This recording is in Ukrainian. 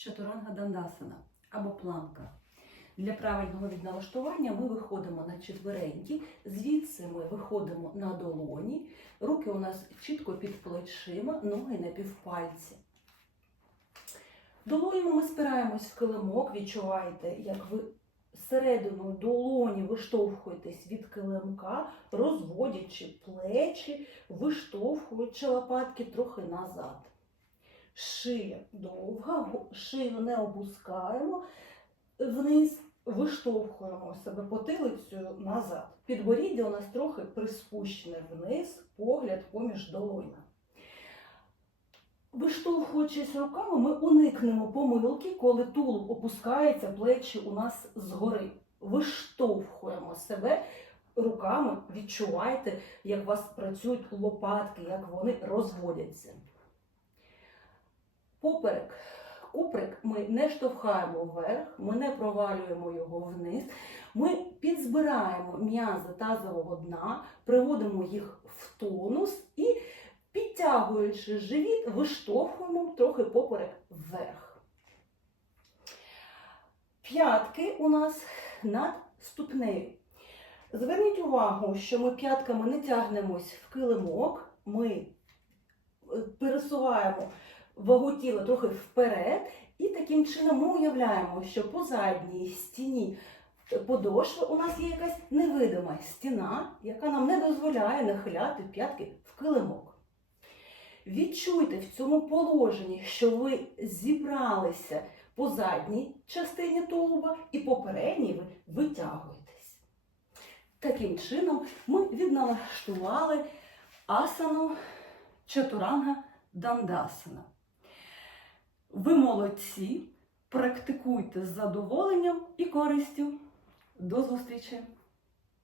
чатуранга дандасана або планка. Для правильного відналаштування ми виходимо на четвереньки, звідси ми виходимо на долоні, руки у нас чітко під плечима, ноги на півпальці. Долонями ми спираємось в килимок, відчуваєте, як ви середину долоні виштовхуєтесь від килимка, розводячи плечі, виштовхуючи лопатки трохи назад. Шия довга, шию не опускаємо вниз, виштовхуємо себе потилицею назад. Підборіддя у нас трохи приспущене вниз, погляд поміж долонями. Виштовхуючись руками, ми уникнемо помилки, коли тулуб опускається, плечі у нас згори. Виштовхуємо себе руками, відчувайте, як у вас працюють лопатки, як вони розводяться. Поперек, куприк ми не штовхаємо вверх, ми не провалюємо його вниз. Ми підзбираємо м'язи тазового дна, приводимо їх в тонус і підтягуючи живіт, виштовхуємо трохи поперек вверх. П'ятки у нас над ступнею. Зверніть увагу, що ми п'ятками не тягнемось в килимок, ми е, пересуваємо вагу тіла трохи вперед, і таким чином ми уявляємо, що по задній стіні подошви у нас є якась невидима стіна, яка нам не дозволяє нахиляти п'ятки в килимок. Відчуйте в цьому положенні, що ви зібралися по задній частині тулуба і по передній ви витягуєтесь. Таким чином ми відналаштували асану чатуранга дандасана. Ви молодці, практикуйте з задоволенням і користю. До зустрічі!